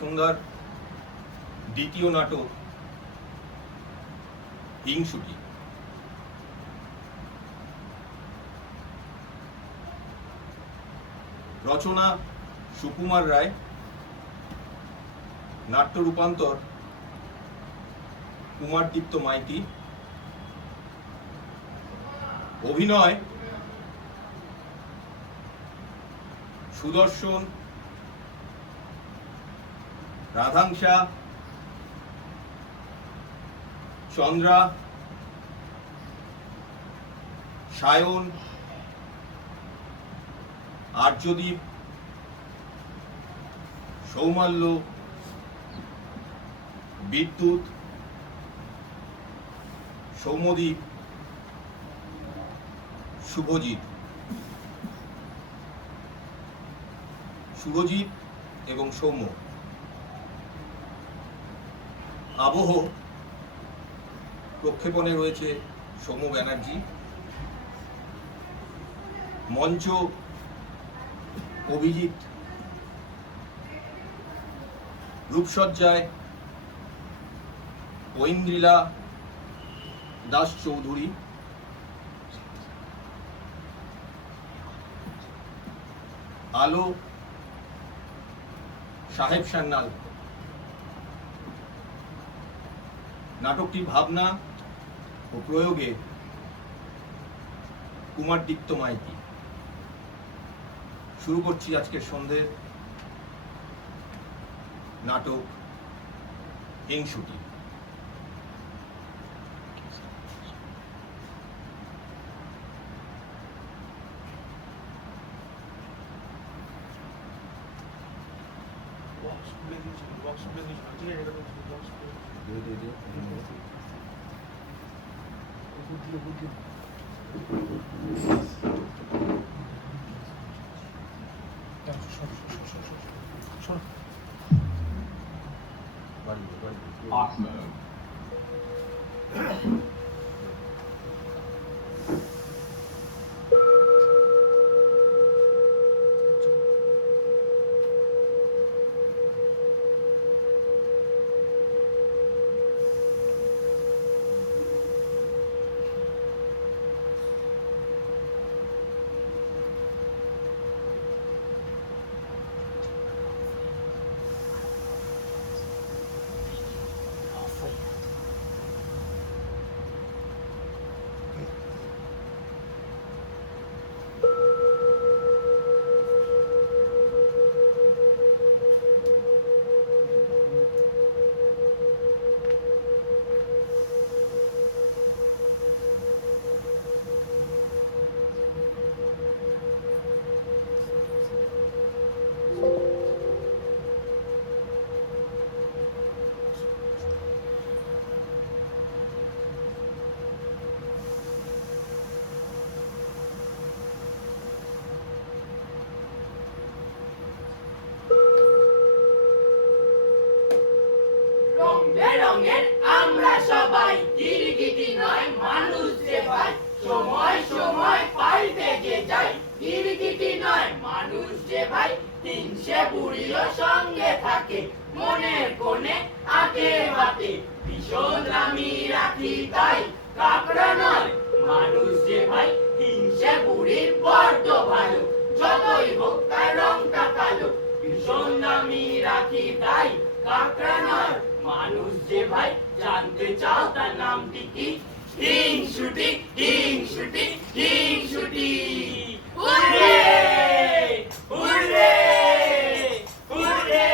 সন্ধ্যার দ্বিতীয় নাটক হিংসুটি। রচনা সুকুমার রায়, নাট্য রূপান্তর কুমারদীপ্ত মাইতি, অভিনয় সুদর্শন, রাধাংশা, চন্দ্রা, সায়ন, আর্যদীপ, সৌমাল্য, বিদ্যুৎ, সৌম্যদীপ, শুভজিৎ। শুভজিৎ এবং সৌম্য। আবহ প্রক্ষেপণে রয়েছে সৌম্য ব্যানার্জি। মঞ্চ অভিজিৎ। রূপসজ্জায় ঐন্দ্রিলা দাস চৌধুরী। আলো সাহেব সান্যাল। নাটকটির ভাবনা ও প্রয়োগে কুমারদীপ্ত মাইতি। শুরু করছি আজকের সন্ধ্যের নাটক হিংসুটি। Osmo. রঙের আমরা সবাই গিরগিটি নয় মানুষ যে ভাই, সময় সময় পাল্টে যে যাই। গিরগিটি নয় মানুষ যে ভাই, হিংসে বুড়িও সঙ্গে থাকে, মনের কোণে আগে বাতে ভীষণ আমি রাখি তাই। কাকড়া নয় মানুষ যে ভাই, হিংসে বুড়ির বড্ড ভালো, যতই হোক তার রংটা কালো, ভীষণ আমি রাখি তাই। কাকড়া নয় মানুষ যে ভাই, জানতে চাও তার নামটি কি? হিংসুটি, হিংসুটি, হিংসুটি। Hurray hurray hurray.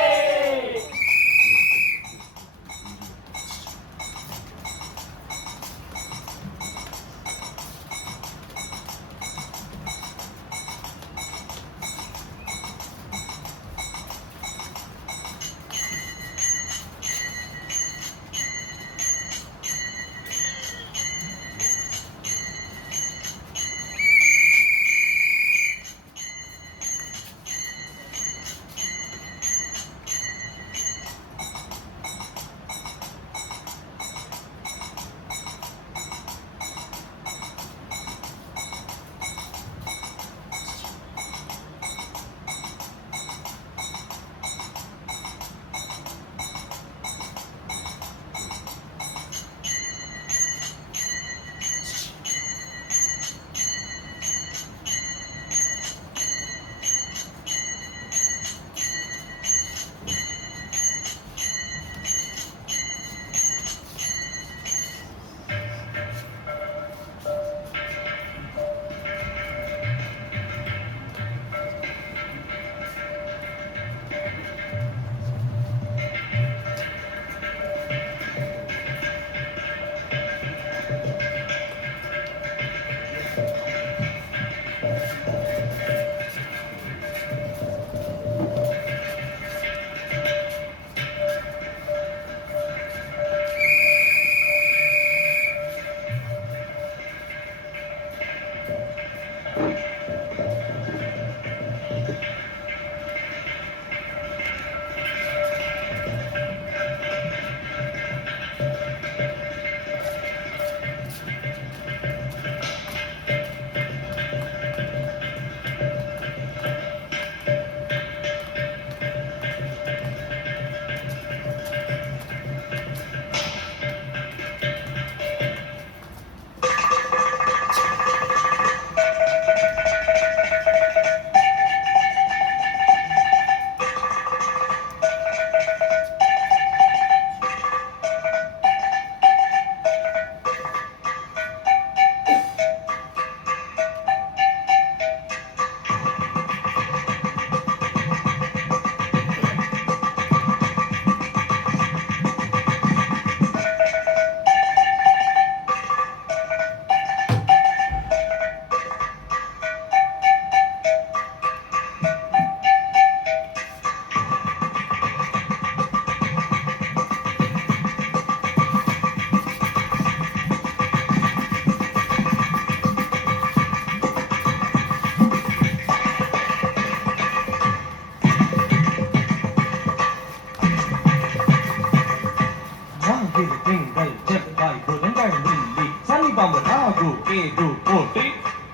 কেদু কোটি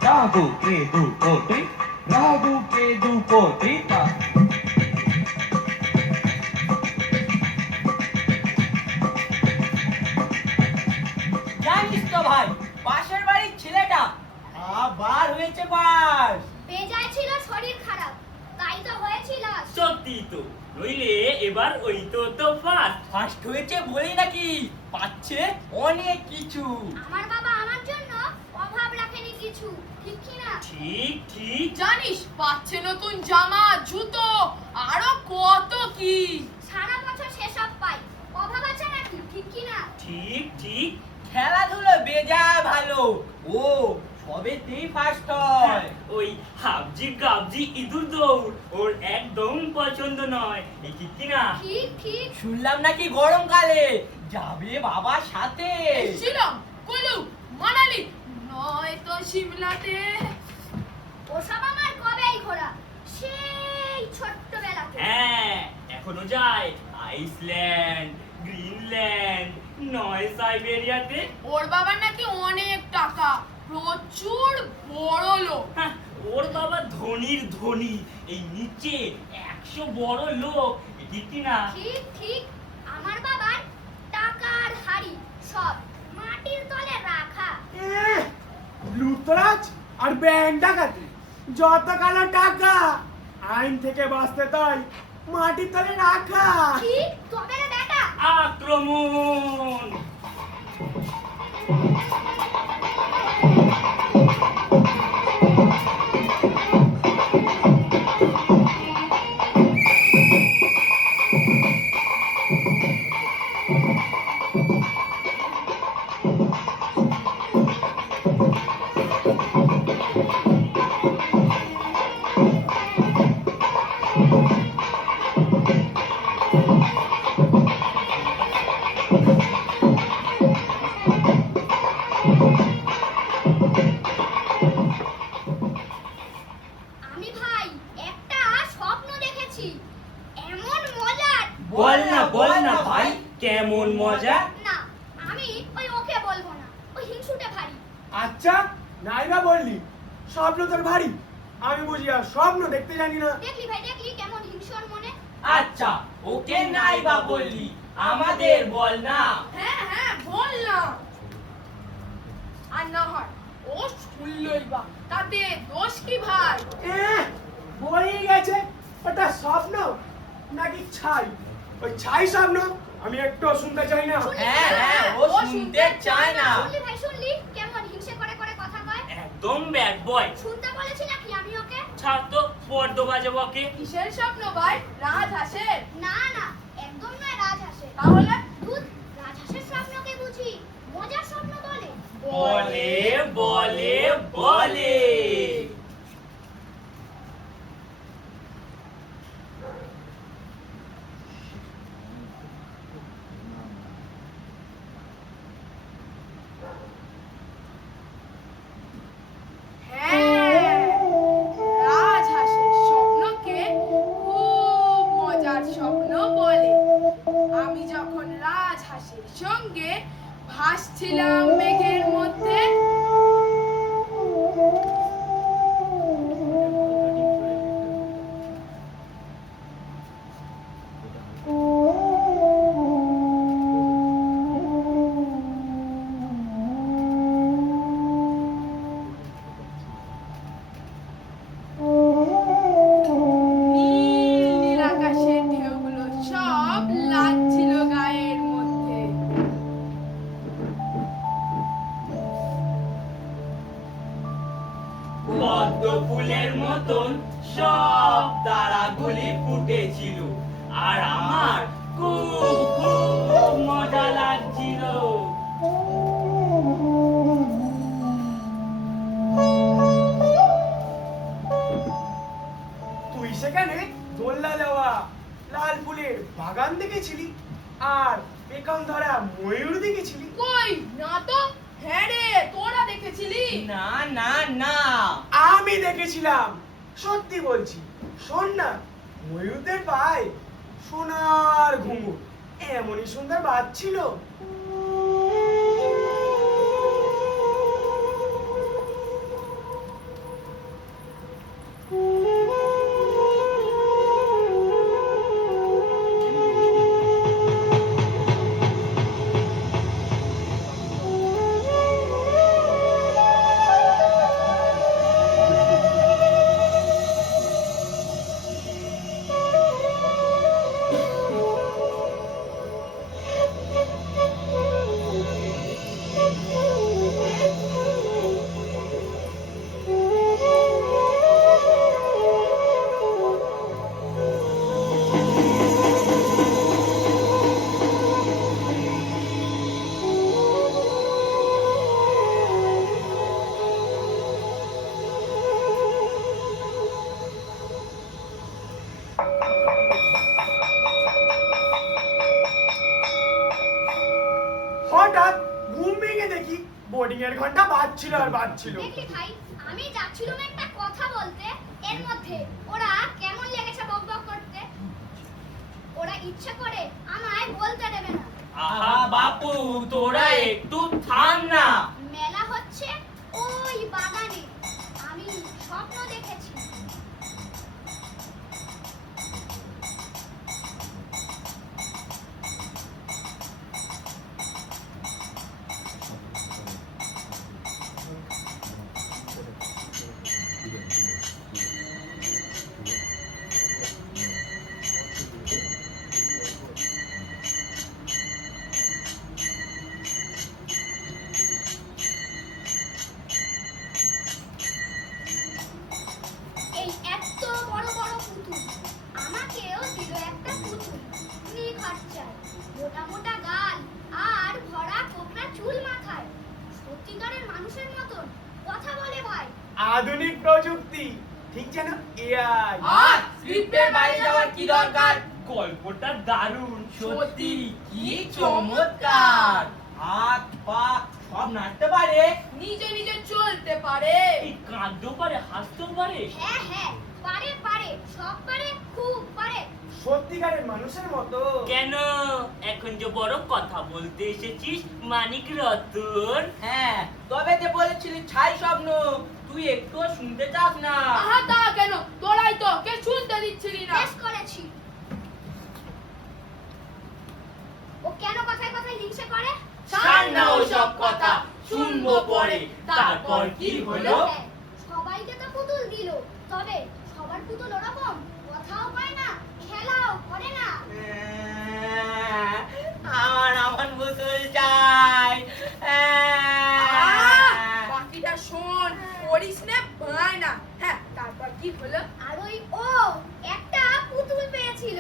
রাগু কেদু কোটি রাগু কেদু কোটি তা জানিস তো ভাই, পাশের বাড়ির ছেলেটা আবার হয়েছে পাস। বেজায় ছিল শরীর খারাপ, তাই তো হয়েছিল। সত্যি তো, নইলে এবার ওই তো ফার্স্ট। ফার্স্ট হয়েছে বলেই নাকি পাচ্ছে অনেক কিছু। আমার বাবা আমার জন্য অভাব রাখেনি কিছু, ঠিক কি না? ঠিক ঠিক। জানিস পাচ্ছে নতুন জামা, জুতো, আরো কত কি। সারা বছর সেসব পাই, অভাব আছে নাকি, ঠিক কি না? ঠিক ঠিক। খেলাধুলো বেজায় ভালো, ও সবেতেই ফার্স্ট হয়। ওই হাবজি গাবজি ইঁদুর দৌড় ওর একদম পছন্দ নয়, এই ঠিক কি না? ঠিক ঠিক। শুনলাম নাকি গরমকালে যাবে বাবার সাথে। শিলং, কুলু, মানালি, নয় তো সিমলাতে। ওসব আমার কবেই ঘোরা, সেই ছোট্টবেলাতে। হ্যাঁ, এখনো যায় আইসল্যান্ড, গ্রিনল্যান্ড, নয় সাইবেরিয়াতে। ওর বাবার নাকি অনেক টাকা, প্রচুর বড় লোক। হ্যাঁ, ওর বাবা ধনির ধনী, এই নিচে 100 বড় লোক, এই ঠিক কি না? ঠিক ঠিক। আমার বাবার টাকার হাড়ি সব মাটির তলে রাখা। লুতরাজ আর ব্যাংক ডাকাতি, যত কালো টাকা আইন থেকে বাঁচতে তাই মাটির তলে রাখা। কি তবে রে বেটা? আক্রমণ! আমি ভাই একটা স্বপ্ন দেখেছি, এমন মজার। বল না ভাই, কেমন মজা? না, আমি ওকে বলবো না, ওই হিংসুটে ভারী। আচ্ছা, নাইবা বললি স্বপ্ন তোর ভারী, আমি বুঝি আর স্বপ্ন দেখতে জানি না। দেখলি ভাই দেখলি কেমন হিংসুর মনে। আচ্ছা, ওকে নাই বা বললি, আমাদের বল না। হ্যাঁ হ্যাঁ বল না। আর না হয় ও শুনলই বা, তাতে দোষ কি ভাই? বলেই গেছে ওটা স্বপ্ন নাকি ছাই, ওই ছাই স্বপ্ন আমি একটু শুনতে চাই না। হ্যাঁ হ্যাঁ, ও শুনতে চায় না। শুনলি ভাই শুনলি কেমন হিংসে করে করে কথা কয়। একদম ব্যাড বয়। শুনতে বলেছি নাকি আমি ওকে? ছাড় তো, বড্ড বাজে বকে। কিসের স্বপ্ন ভাই? রাজহাঁসের? না না, একদম নয় রাজহাঁসের। তাহলে? দুধ, রাজহাঁসের স্বপ্নকে বুঝি মজার স্বপ্ন বলে। বলে বলে বলে। হ্যাঁ, রাজহাঁসের স্বপ্নকে খুব মজার স্বপ্ন বলে। আমি যখন রাজহাঁসের সঙ্গে ভাসছিলাম মেঘের মধ্যে, নীল নীল আকাশের ঢেউগুলো সব লাগছিল গায়ের মধ্যে। পদ্ম ফুলের মতন সব তারাগুলি ফুটেছিল, আর আমার খুব খুব মজা লাগছিল। তুই সেখানে দোল্লা দেওয়া লাল ফুলের বাগান দেখেছিলি আর পেখম ধরা ময়ূর দেখেছিলি। কই না তো। হ্যাঁ রে, তোরা দেখেছিলি? না না না, আমি দেখেছিলাম, সত্যি বলছি। শোন না, ময়ূরদের পায় সোনার ঘুঙুর, এমনই সুন্দর বাজছিল। বোর্ডিং এর ঘন্টা বাজছিল আর বাজছিল। দেখলি ভাই, আমি যাচ্ছিলাম একটা কথা বলতে, এর মধ্যে ওরা কেমন লেগেছে বক বক করতে। ওরা ইচ্ছা করে আমায় বলতে দেবে না। আহা বাপু, তোরা একটু থাম না। মেলা হচ্ছে ওই বাগানে, আমি স্বপ্ন দেখেছি। এই এত বড় বড় পুতুল, আমাকেও দিল একটা পুতুল। নিখাট চাই, মোটা মোটা গাল আর ভরা কোকড়া চুল মাথায়। সত্যিকারের মানুষের মতন কথা বলে ভাই। আধুনিক প্রযুক্তি, ঠিক যেন এআই। আর স্ক্রিপ্টের বাইরে যাওয়ার কি দরকার? গল্পটা দারুণ, সত্যি কি চমৎকার। হাত পা সব নাড়তে পারে। নিজে নিজে চলতে পারে। এই কাঁদতেও পারে, হাসতেও পারে। হ্যাঁ হ্যাঁ, পারে পারে, সব পারে, খুব পারে। সত্যিকারের মানুষের মতো। কেন এখন যে বড় কথা বলতে এসেছিস মানিক রতন? হ্যাঁ, তবে যে বলেছিলি ছাই স্বপ্ন, তুই একটুও শুনতে চাস না। আহা তা কেন, তোরাই তো কে শুনতে দিচ্ছিলি না। বেশ করেছি। ও কেন কথায় কথায় হিংসে করে? ছাড় না ওসব কথা, শুনবো পরে। তারপর কি হলো? হ্যাঁ, সবাইকে তো পুতুল দিল, তবে সবার পুতুল ওরকম কথাও পায় না, খেলাও করে না। আমার বোতল চাই। বাকিটা শোন, করিস নে ভাই না। হ্যাঁ, তারপর কি হলো? আর ওই ও একটা পুতুল পেয়েছিল,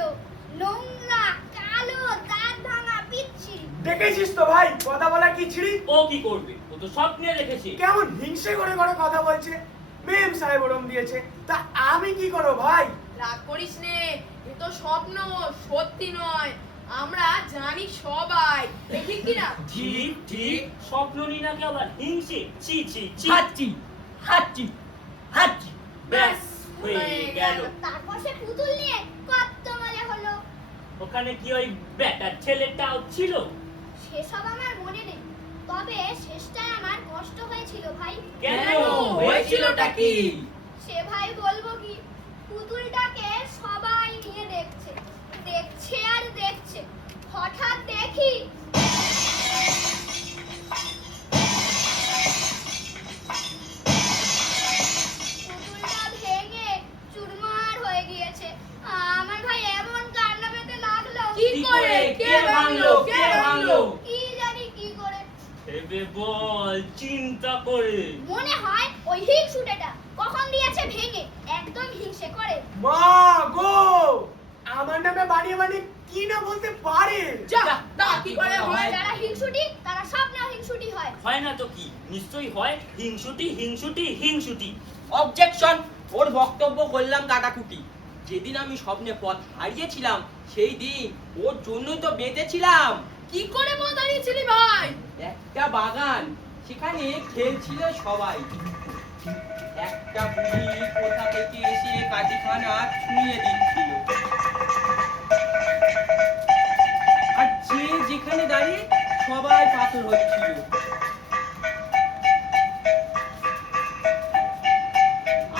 নোংরা, কালো, দাঁত ভাঙা, পিচ্ছিল। দেখেছিস তো ভাই, কথা বলা কি ছিড়ি। ও কি করবে? ও তো স্বপ্নে রেখেছে। কেমন হিংসে করে করে কথা বলছে। মেম সাহেব ওরম দিয়েছে, তা আমি কি করব ভাই? রাগ করিস নে, এ তো স্বপ্ন, সত্যি নয়। আমরা জানি সবাই, দেখি কিনা। ঠিক ঠিক, স্বপ্ন নিনাকে আবার হিংসে। ছি ছি ছি। হাচ্ছি হাচ্ছি হাচ্ছি। ব্যাস হয়ে গেল। তারপর সে পুতুল নিয়ে কত মজা হলো। ওখানে কি ওই বেটার ছেলেটাও ছিল? সেসব আমার মনে নেই, তবে শেষটায় আমার কষ্ট হয়েছিল ভাই। কেন? হয়েছিলটা কি? সে ভাই বলবো কি, পুতুলটাকে সবাই নিয়ে দেখছে, দেখছে আর দেখছে। হঠাৎ দেখি পুতুলটা ভেঙে চুরমার হয়ে গিয়েছে। আমার ভাই এমন কান্না পেতে লাগলো। কি করে? কে ভাঙলো? কে ভাঙলো? কি জানি কি করে। ভেবে বল, চিন্তা করে। মনে হয় ওই হিংসুটেটা কখন দিয়েছে ভেঙে, একদম হিংসে করে। মা গো, আমার নামে বানিয়ে বানিয়ে কি না বলতে পারে। যা, তা কি করে হয়? যারা হিংসুটি তারা স্বপ্নেও হিংসুটি হয়। হয় না তো কি, নিশ্চয়ই হয়। হিংসুটি হিংসুটি হিংসুটি। অবজেকশন। ওর বক্তব্য করলাম কাটাকুটি। যেদিন আমি স্বপ্নে পথ হারিয়েছিলাম, সেই দিন ওর জন্যই তো বেঁচেছিলাম। কি করে মত হারিয়েছিলি ভাই? একটা বাগান, সেখানে খেলছিল সবাই। একটা বুড়ি কোথা থেকে এসে কাঠিখানা ছুঁয়ে দিচ্ছিল, আর যে যেখানে দাঁড়িয়ে সবাই পাথর হচ্ছিল।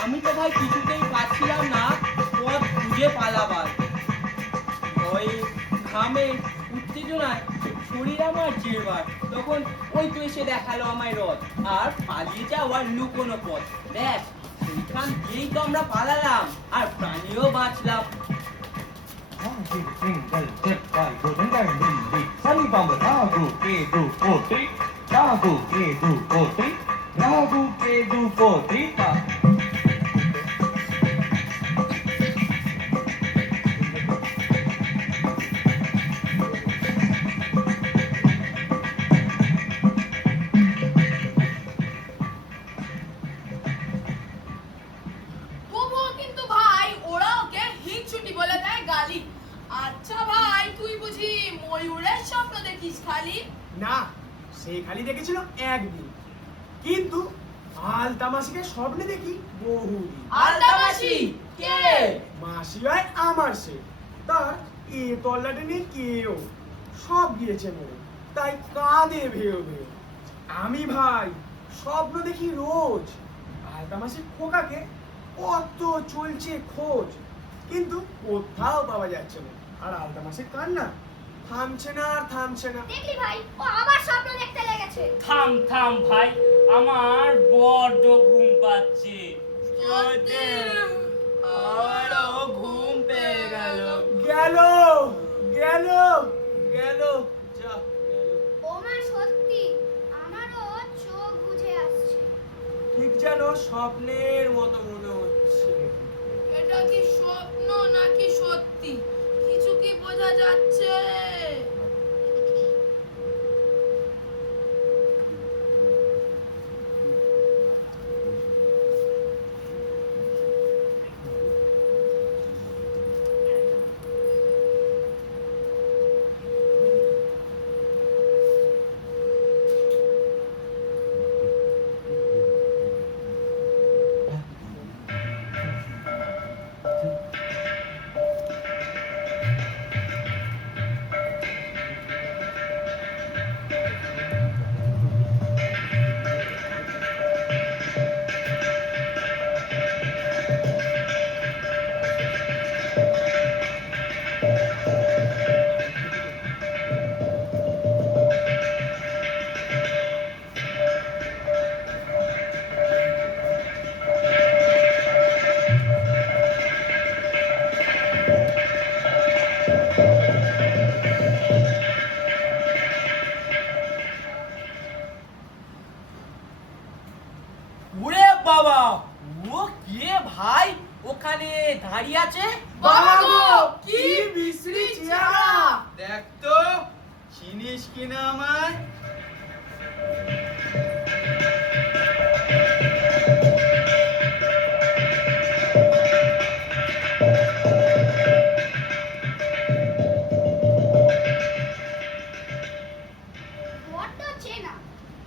আমি তো ভাই কিছুতেই পাচ্ছিলাম না পথ খুঁজে পালাবার। ভয়ে, ঘামে, উত্তেজনায় শরীর আমার জেরবার। তখন ওই তো এসে দেখালো আমায় রথ, আর পালিয়ে যাওয়ার লুকোনো পথ। ব্যাস, সেইখান দিয়েই তো আমরা পালালাম, আর প্রাণীও বাঁচলাম। Ragu tinggal cepat dengan bimbing Sali bamba ragu kedu potri Ragu kedu potri Ragu kedu potri tak তবুও কিন্তু ভাই ওরা ওকে হিংসুটি বলে দেয় গালি। আচ্ছা ভাই, তুই বুঝি ময়ূরের স্বপ্ন দেখিস খালি? না, সে খালি দেখেছিল একদিন। কিন্তু আলতা মাসিকে স্বপ্নে দেখি বহুদিন। আলতা মাসি কে? মাসি হয় আমার সে, তার এ তল্লাটে নিয়ে কেউ সব গিয়েছে মরে, তাই কাঁদে ভেও ভেও। আমি ভাই স্বপ্ন দেখি রোজ, আলতা মাসির খোকাকে কত চলছে খোঁজ, কিন্তু কোথাও পাওয়া যাচ্ছে না। আর আলতা মাসির কান্না থামছে না আর থামছে না। দেখলি ভাই, ও আবার স্বপ্ন দেখতে লেগেছে। থাম থাম ভাই, আমার বড্ড ঘুম পাচ্ছে। সত্যি আমারও ঘুম পেয়ে গেল। গেল গেল গেল, যা গেল। ও মা সত্যি, আমারও চোখ বুজে আসছে। ঠিক যেন স্বপ্নের মতো মনে হচ্ছে। এটা কি স্বপ্ন নাকি সত্যি কিছু কি বোঝা যাচ্ছে? ওরে বাবা, ও কে ভাই ওখানে দাঁড়িয়ে আছে? বাবা গো, কি বিশ্রী চেহারা! দেখ তো চিনিস কিনা আমায়। বড্ড চেনা,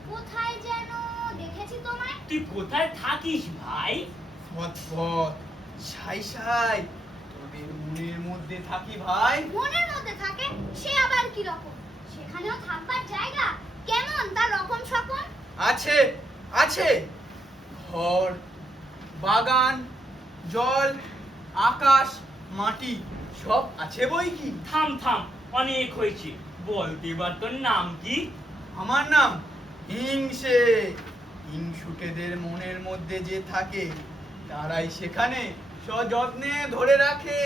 কোথায় যেন দেখেছি তোমায়। তুই কোথায় থাকিস ভাই? ফটফট ছাই ছাই তোদের মনের মধ্যে থাকি ভাই। মনের মধ্যে থাকে, সে আবার কি রকম? সেখানেও থাকবার জায়গা কেমন, তার রকম সকম? আছে আছে, ঘর, বাগান, জল, আকাশ, মাটি সব আছে বই কি। থাম থাম, অনেক হয়েছে। বলতে এবার তোর নাম কি? আমার নাম হিংসে। হিংসুটেদের মনের মধ্যে যে থাকে তারাই সেখানে সযত্নে ধরে রাখে।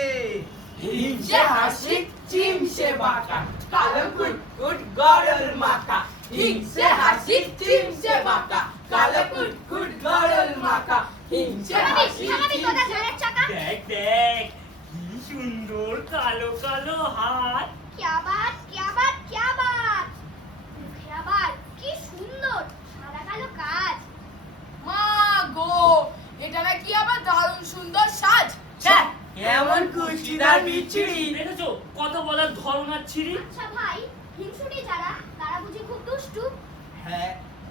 হিংসে হাসি চিমসে বাঁকা কালো কুট কুট গরল মাখা হিংসে হাসি চিমসে বাঁকা কালো কুট কুট গরল মাখা হিংসে হাসি থামাবি তোদের ধানের চাকা? দেখ দেখ, কি সুন্দর কালো কালো হাত। ক্যা বাত ক্যা বাত ক্যা বাত! মুখে আবার কি সুন্দর সাদা কালো কাজ। মা গো, এটা নাকি আবার দারুণ সুন্দর সাজ। ছ্যাঃ, কেমন কুচিদার বিচ্ছিরি দেখেছো কত বলার ধরন আর ছিরি। আচ্ছা ভাই, হিংসুটি যারা, তারা বুঝি খুব দুষ্টু? হ্যাঁ,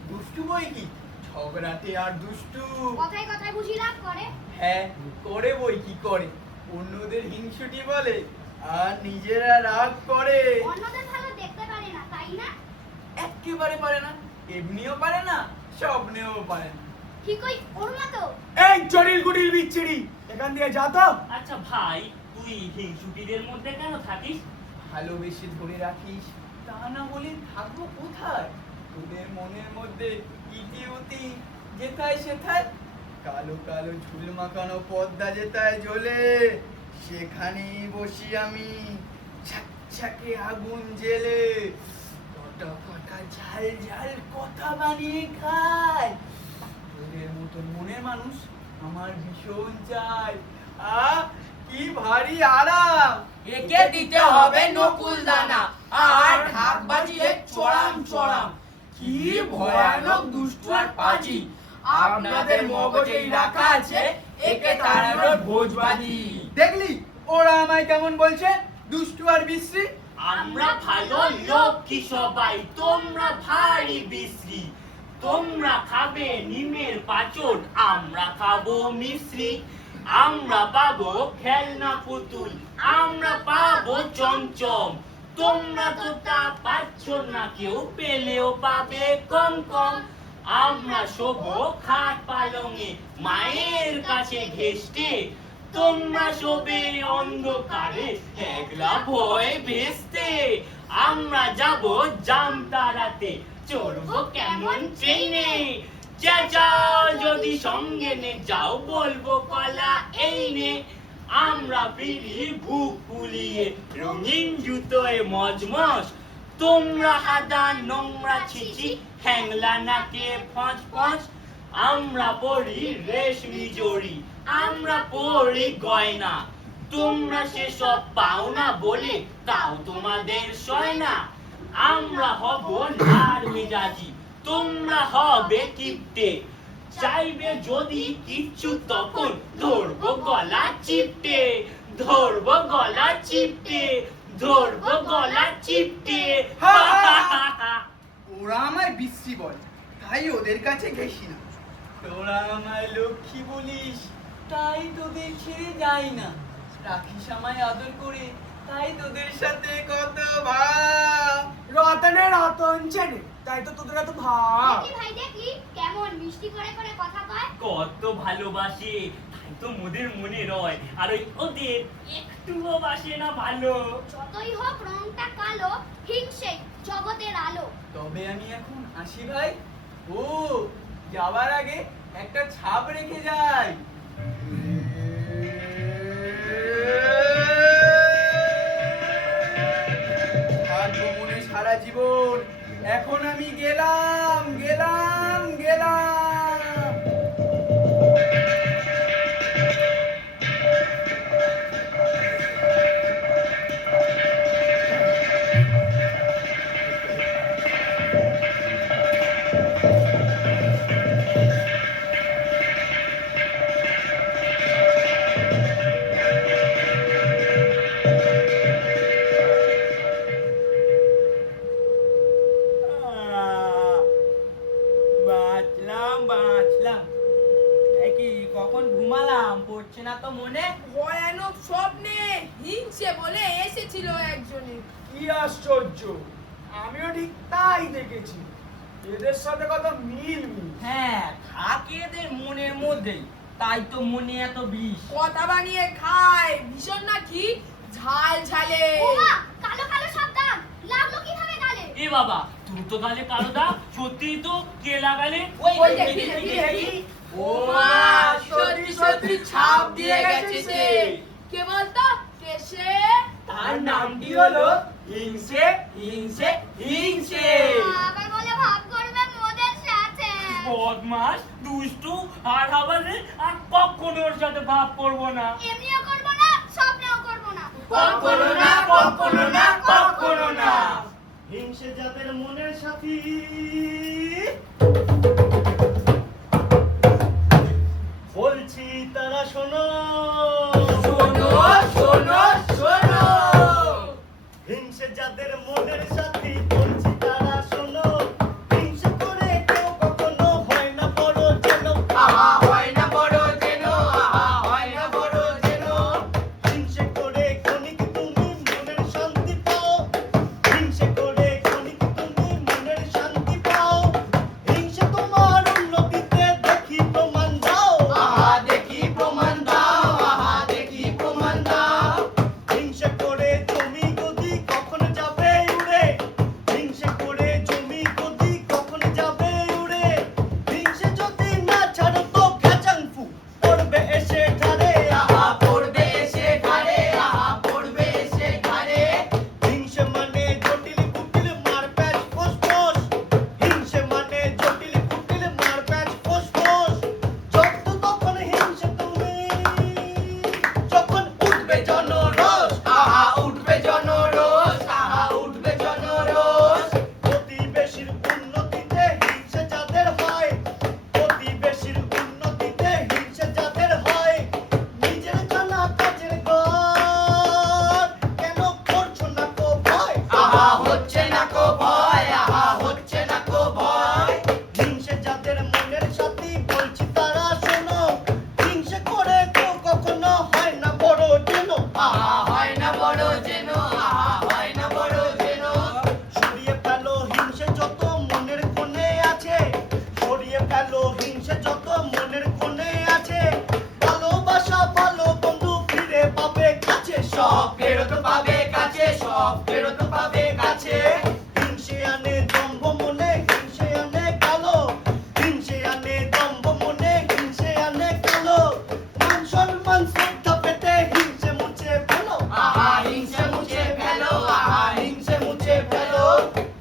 দুষ্টু বই কি, ঝগড়াটে আর দুষ্টু। কথায় কথায় বুঝি রাগ করে? হ্যাঁ, করে বই কি করে, অন্যদের হিংসুটি বলে আর নিজেরা রাগ করে। অন্যদের ভালো দেখতে পারে না, তাই না? একেবারে পারে না, এমনিও পারে না, স্বপ্নেও পারে না। ঠিক ওই ওর মতো। এই জটিল গুটিল বিচ্ছিরি, এখান দিয়ে যা তো। আচ্ছা ভাই, তুই হিংসুটিদের মধ্যে কেন থাকিস? ভালোবেসে ধরে রাখিস, তা না হলে থাকবো কোথায়? তোদের মনের মধ্যে ইতি উতি যেথায় সেথায়, কালো কালো ঝুল মাখানো পর্দা যেথায় জ্বলে, সেখানেই বসি আমি ঝাকঝাকে আগুন জেলে, টটা ঝাল ঝাল কথা বানিয়ে খায়। তোদের মতন মনের মানুষ আমার ভীষণ চাই। কি ভারী আরাম। একে দিতে হবে নকুল দানা আর ঢাক বাজিয়ে চড়াম চড়াম কি ভয়ানক দুষ্ট আর পাজি আপনাদের মগজেই রাখা আছে একে তাড়ানোর ভোজবাজি। দেখলি ওরা আমায় কেমন বলছে, দুষ্টু আর বিশ্রী। আমরা ভালো লোক কি সবাই, তোমরা ভারী বিশ্রী। তোমরা খাবে নিমের পাচন, আমরা খাবো মিশ্রি। আমরা পাবো খেলনা পুতুল, আমরা পাবো চমচম। তোমরা তো তা পাচ্ছ না, কেউ পেলেও পাবে কম কম। আমরা শোবো খাট পালঙে, মায়ের কাছে ঘেষ্টে। তোমরা শোবে অন্ধকারে, একলা ভয় ভেস্তে। আমরা যাব জামতারাতে, চড়বো কেমন ট্রেনে। চেঁচাও যদি সঙ্গে নে, যাও বলবো কলা এই নে। আমরা ফিরি বুক ফুলিয়ে, রঙিন জুতোয় মজমস। তোমরা হাদা নোংরা ছিচি, হ্যাংলা নাকে ফঁচ ফঁচ। আমরা পড়ি রেশমি জড়ি, আমরা পড়ি গয়না। তোমরা সেসব পাও না বলে তাও তোমাদের সয় না। আমরা হব লাল মেজাজি, তোমরা হবে কিপটে। চাইবে যদি কিচ্ছু তখন ধরবো গলা চিপটে, ধরবো গলা চিপটে, ধরবো গলা চিপটে। ওরা আমায় বিশ্রী বলে, তাই ওদের কাছে ঘেঁষি না। তোরা আমায় লক্ষ্মী বলিস, তাই তোদের ছেড়ে যাই না। রাখিস আমায় আদর করে, তাই তোদের সাথে কত ভাব। রতনে রতন চেনে, তাই তো তোদের এত ভাব। দেখি ভাই দেখি কেমন মিষ্টি করে করে কথা কয়। কত ভালোবাসে, তাই তো মোদের মনে রয়। আর ওই ওদের একটুও বাসে না ভালো। যতই হোক রংটা কালো, হিংসে জগতের আলো। তবে আমি এখন আসি ভাই। ও যাবার আগে একটা ছাপ রেখে যাই। থাকবো মনে সারা জীবন। এখন আমি গেলাম গেলাম গেলাম। বাঁচলাম বাঁচলাম। কি কখন ঘুমালাম, পড়ছে না তো মনে। ভয়ানক স্বপ্নে হিংসে বলে এসেছিল একজনে। কি আশ্চর্য, আমিও ঠিক তাই দেখেছি। এদের সাথে কত মিল মিল। হ্যাঁ, থাকে এদের মনের মধ্যেই, তাই তো মনে এত বিষ। কথা বানিয়ে খায় ভীষণ নাকি ঝাল ঝালে। ওমা, কালো কালো সব দাগ লাগলো কিভাবে গালে? এ বাবা, তুই তো গালে কালো দাগ, সত্যি তো কে লাগালে? ওই দেখি দেখি দেখি। ও মা, সত্যি সত্যি ছাপ দিয়ে গেছে সে। কে বলতো কে সে? তার নামটি হলো হিংসে হিংসে হিংসে। আবার বলে ভাব করবে মোদের সাথে। বদমাস, দুষ্টু আর হাবারে, আর কখনো ওর সাথে ভাব করবো না। এমনিও করবো না, স্বপ্নেও করবো না। কখনো না, কখনো না, কখনো না। হিংসে যাদের মনের সাথী, বলছি তারা শোনো শোনো শোনো শোনো। হিংসে যাদের মনের সাথী, বলছি তারা শোনো। হিংসে করে কেউ কখনো হয় না বড় যেন। আহা হয় না বড় যেন, আহা হয় না বড় যেন। হিংসে করে ক্ষণিক তুমি মনের শান্তি পাও। হিংসে করে ক্ষণিক তুমি মনের শান্তি পাও।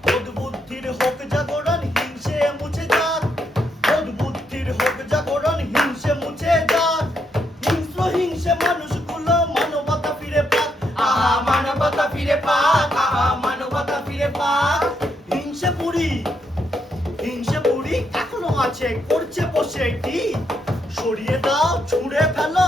বোধ বুদ্ধির হোক জাগরণ হিংসে মুছে যাক বোধ বুদ্ধির হোক জাগরণ হিংসে মুছে যাক হিংস্র হিংসে মানুষগুলো মানবতা ফিরে পাক আহা মানবতা ফিরে পাক আহা মানবতা ফিরে পাক হিংসে পুরি এখনো আছে করছে বসে কি সরিয়ে দাও ছুঁড়ে ফেলো